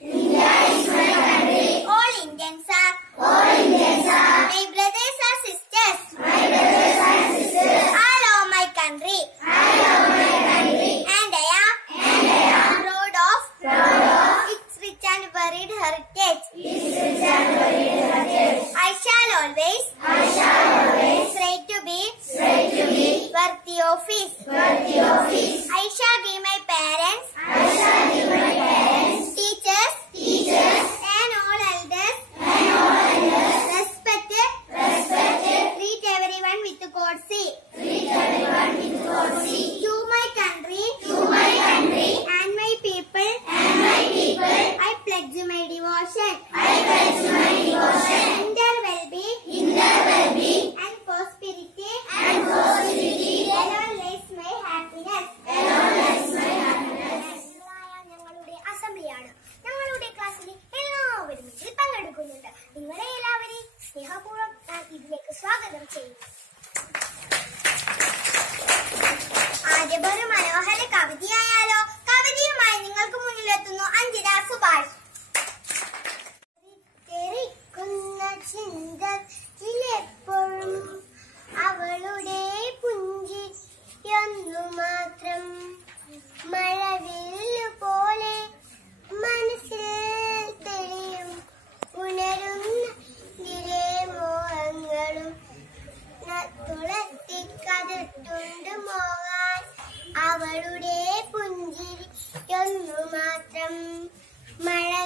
India is my country. All All My brothers sisters. My brothers sisters. I my country. My country. And I am. And I am. Of. Its rich and varied heritage. Its rich and varied heritage. I shall always. I shall always. To be. Strive to be. Worthy of.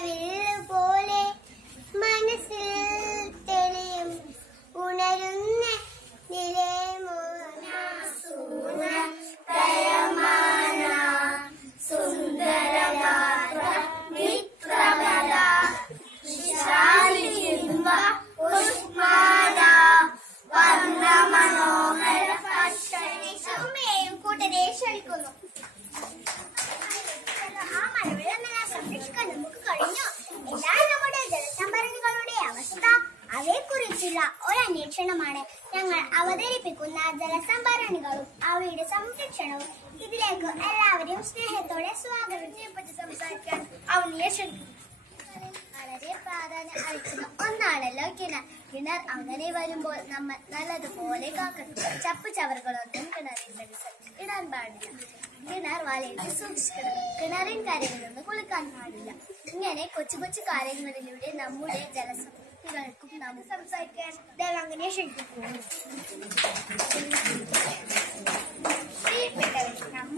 will സംരക്ഷണവും ഇതിലേക്ക് എല്ലാവരെയും സ്നേഹത്തോടെ സ്വാഗതം ചെയ്യപ്പെട്ട് സംസാരിക്കാൻ അവനിയെ ക്ഷണിക്കുന്നു. വളരെ പ്രാധാന്യം അർഹിക്കുന്ന ഒന്നാണല്ലോ കിണർ. കിണർ അങ്ങനെ വരുമ്പോൾ നമ്മൾ നല്ലതുപോലെ കാക്കണം ചപ്പ് ചവറുകളൊന്നും കിണറിൽ ഇടാൻ പാടില്ല. കിണർ വലയിട്ട് സൂക്ഷിക്കണം. കിണറിൻ കരയിൽ കുളിക്കാൻ പാടില്ല. ഇങ്ങനെ കൊച്ചു കൊച്ചു കാര്യങ്ങളിലൂടെ നമ്മുടെ ജലസംഘങ്ങൾക്കും നാം സംസാരിക്കാൻ അങ്ങനെ ക്ഷണിക്കുന്നു.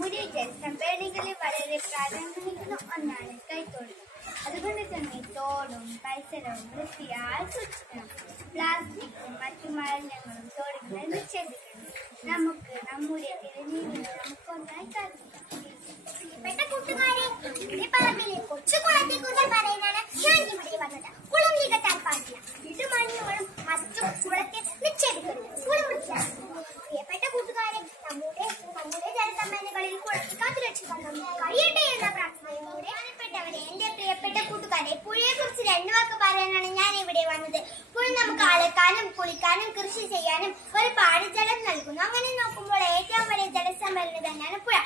പ്രിയപ്പെട്ടവർ നമ്മുടെ ജലസംഭരണികളിൽ വളരെ പ്രാധാന്യമിക്കുന്ന ഒന്നാണ് കൈത്തോട് അതുകൊണ്ട് തന്നെ തോടും പരിസരവും വൃത്തിയായി സൂക്ഷിക്കണം പ്ലാസ്റ്റിക്കും മറ്റു മാലിന്യങ്ങളും തോടുകളിൽ നിക്ഷേപിക്കണം നമുക്ക് നമ്മുടെ തിരഞ്ഞെടുപ്പ് നമുക്കൊന്നായി കരുതാം പ്രിയപ്പെട്ട കൂട്ടുകാരെ നമ്മുടെ പറമ്പിലെ കൊച്ചു തന്നെയാണ് പുഴ.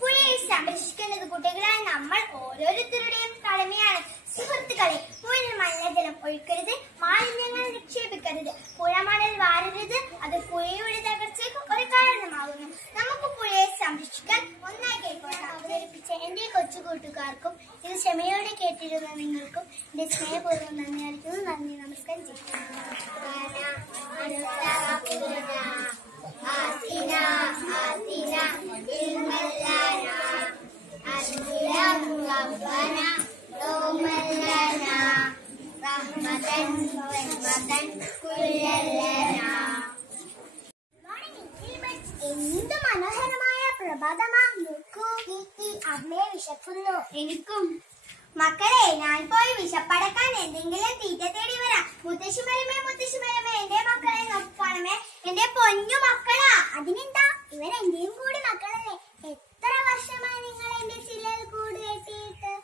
പുഴയെ സംരക്ഷിക്കുന്നത് കുട്ടികളായ നമ്മൾ ഓരോരുത്തരുടെയും കടമയാണ് സുഹൃത്തുക്കളെ പുഴയിൽ മലിനജലം ഒഴിക്കരുത് മാലിന്യങ്ങൾ നിക്ഷേപിക്കരുത്. പുഴ മണൽ വാരരുത് അത് പുഴയുടെ തകർച്ചയ്ക്ക് ഒരു കാരണമാകുന്നു. നമുക്ക് പുഴയെ സംരക്ഷിക്കാൻ ഒന്നായി കേൾക്കോട്ടെ അവതരിപ്പിച്ച എന്റെ കൊച്ചു കൂട്ടുകാർക്കും ഇത് ക്ഷമയോടെ കേട്ടിരുന്ന നിങ്ങൾക്കും എന്റെ സ്നേഹപൂർവം നന്ദി അറിയിക്കുന്നു. നന്ദി നമസ്കാരം. എന്ത് പ്രഭാതമാ നോക്കൂ അമ്മയെ വിശക്കുന്നു. എനിക്കും. മക്കളെ ഞാൻ പോയി വിശപ്പടക്കാൻ എന്തെങ്കിലും തീറ്റ തേടി വരാം. മുത്തശ്ശിമരമേ മുത്തശ്ശിമരമേ എന്റെ മക്കളെ നോക്കണമേ. എന്റെ പൊന്നു മക്കളാ അതിനെന്താ? എന്റെയും കൂടി മക്കളല്ലേ. എത്ര വർഷമായി നിങ്ങൾ എന്റെ ചില്ലൽ കൂട് കെട്ടിയിട്ട്?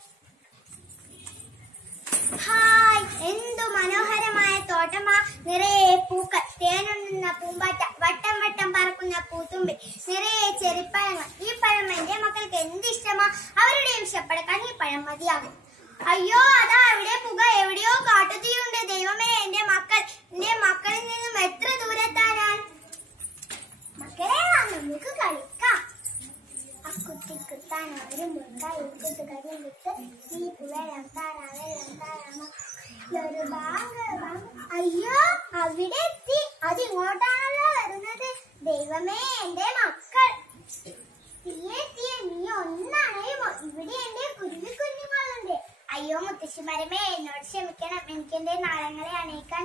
ഹായ് എന്തു മനോഹരമായ തോട്ടമാ. നിറയെ പൂക്കൾ തേനുണ്ണുന്ന പൂമ്പാറ്റ വട്ടം വട്ടം പറക്കുന്ന പൂത്തുമ്പി നിറയെ ചെറിപ്പഴങ്ങൾ ഈ പഴം എന്റെ മക്കൾക്ക് എന്ത് ഇഷ്ടമാ അവരുടെ വിശപ്പടക്കാൻ ഈ പഴം മതിയാകും അയ്യോ അതാ അവിടെ പുക എവിടെയോ കാട്ടുതീയുണ്ട്. ദൈവമേ എന്റെ മക്കൾ എന്റെ മക്കളിൽ നിന്നും എത്ര ദൂരത്താനാൻ മക്കളെ നമുക്ക് കളിക്കാം. ആ ഒരു അവരും ഇക്കുത്ത് കരി വിട്ട് ഈ പുഴ താരാവെല്ലാം താരാമ ഒരു ബാങ്ക് അയ്യോ അവിടെ എത്തി അത് ഇങ്ങോട്ടാണല്ലോ വരുന്നത് ദൈവമേ എന്റെ മക്കൾ തീയെ തീയെ നീ ഒന്നണയുമോ ഇവിടെ എന്റെ കുരുവി കുഞ്ഞുങ്ങളുണ്ട് അയ്യോ മുത്തശ്ശിമരമേ എന്നോട് ക്ഷമിക്കണം എനിക്ക് എന്റെ നാളങ്ങളെ അണയിക്കാൻ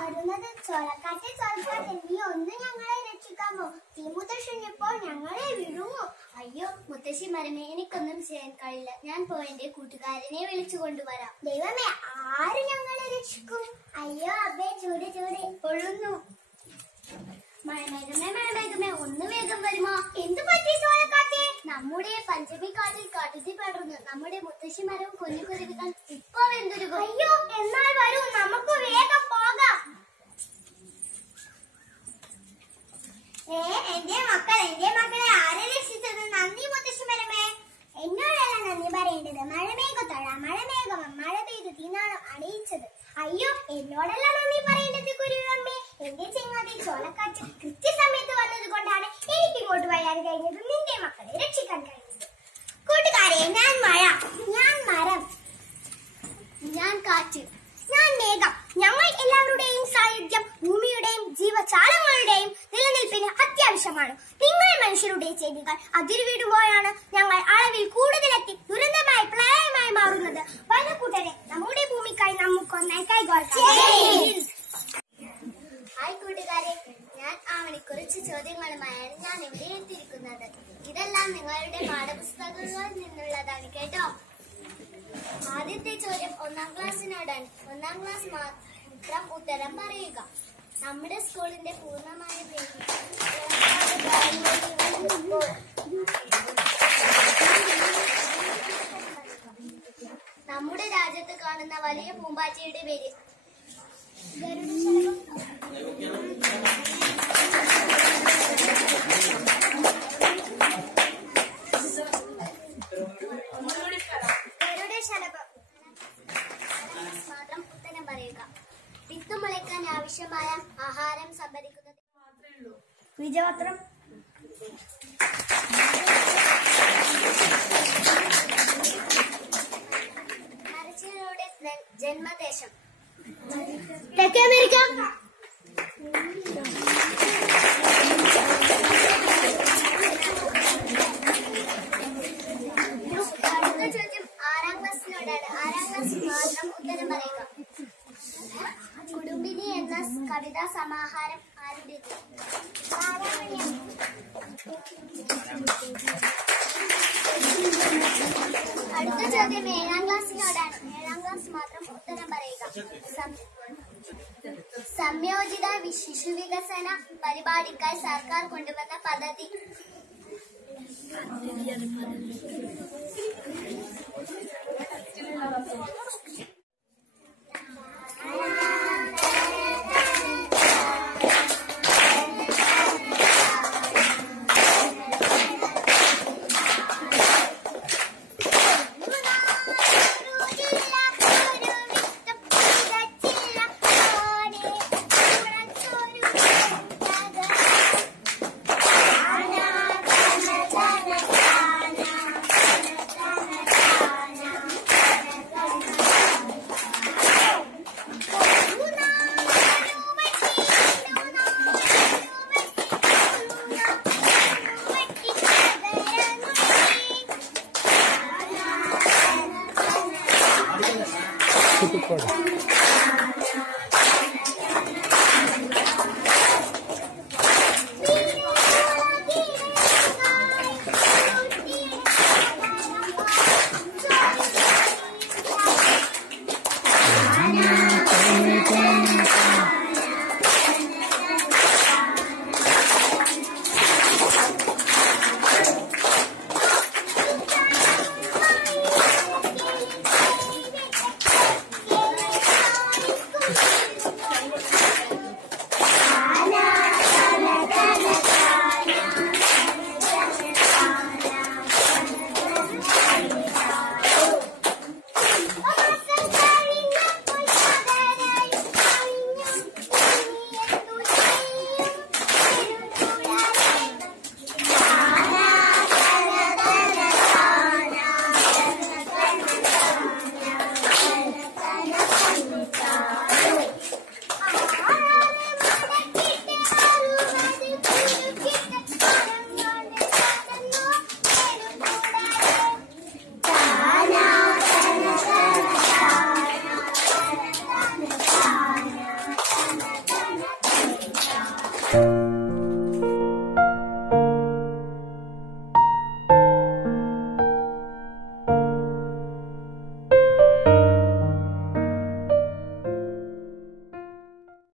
വരുന്നത് ചോളക്കാറ്റ് ചോളക്കാറ്റ് നീ ഒന്ന് ഞങ്ങളെ രക്ഷിക്കാമോ? തീ ഞങ്ങളെ വിഴുങ്ങോ അയ്യോ മുത്തശ്ശി മരമേ എനിക്കൊന്നും ചെയ്യാൻ കഴിയില്ല. ഞാൻ പോയെന്റെ കൂട്ടുകാരനെ വിളിച്ചു കൊണ്ടുവരാം. ദൈവമേ ആര് ഞങ്ങളെ രക്ഷിക്കും? അയ്യോ അബേ ചൂട് ചൂട്. പൊള്ളുന്നു. മഴമേഘമേ മഴമേഘമേ ഒന്ന് വേഗം വരുമോ? എന്ത് പറ്റി ചോലക്കാറ്റേ നമ്മുടെ പഞ്ചമി കാട്ടിൽ കാട്ടുതി പടർന്നു നമ്മുടെ മുത്തശ്ശി മരം കുഞ്ഞു കുരുവികൾ ഇപ്പൊ എന്തൊരു അയ്യോ എന്നാൽ വരൂ നമുക്ക് വേഗം പോകാം ഏ എന്റെ മക്കൾ എന്റെ മക്കളെ ആരെ രക്ഷിച്ചത്? നന്ദി മുത്തശ്ശി മരമേ. എന്നോടല്ല നന്ദി പറയേണ്ടത്? മഴമേഘത്തോട മഴമേഘം മഴ പെയ്ത് തീനാളം അണിയിച്ചത്? അയ്യോ എന്നോടല്ല നന്ദി പറയേണ്ടത് കുരുവമ്മേ എന്റെ ചെങ്ങാതി ചോളക്കാറ്റ് കൃത്യസമയത്ത് വന്നത് കൊണ്ടാണ് എനിക്ക് ഇങ്ങോട്ട് വരാൻ കഴിഞ്ഞത്. കുറച്ച് ചോദ്യങ്ങളുമായാണ് ഞാൻ ഇവിടെ എത്തിയിരിക്കുന്നത്. ഇതെല്ലാം നിങ്ങളുടെ പാഠപുസ്തകങ്ങളിൽ നിന്നുള്ളതാണ് കേട്ടോ? ആദ്യത്തെ ചോദ്യം ഒന്നാം ക്ലാസ്സിനോടാണ്. ഒന്നാം ക്ലാസ് മാത്രം ഉത്തരം പറയുക. നമ്മുടെ സ്കൂളിന്റെ പൂർണമായ പേര് നമ്മുടെ രാജ്യത്ത് കാണുന്ന വലിയ പൂമ്പാറ്റയുടെ പേര്. ഗരുഡശലഭം. മാത്രം ഉത്തരം പറയുക. വിത്ത് മുളയ്ക്കാൻ ആവശ്യമായ ആഹാരം സംഭരിക്കുന്നത് ബീജപത്രം. മരച്ചിലയുടെ ജന്മദേശം. തെക്കേ അമേരിക്ക. കുടുംബിനി എന്ന കവിതാ സമാഹാരം ആരുടേത് അടുത്ത ചോദ്യം ഏഴാം ക്ലാസ്സിനോടാണ്. ഏഴാം ക്ലാസ് മാത്രം ഉത്തരം പറയുക. സംയോജിത ശിശു വികസന പരിപാടിക്കായി സർക്കാർ കൊണ്ടുവന്ന പദ്ധതി. super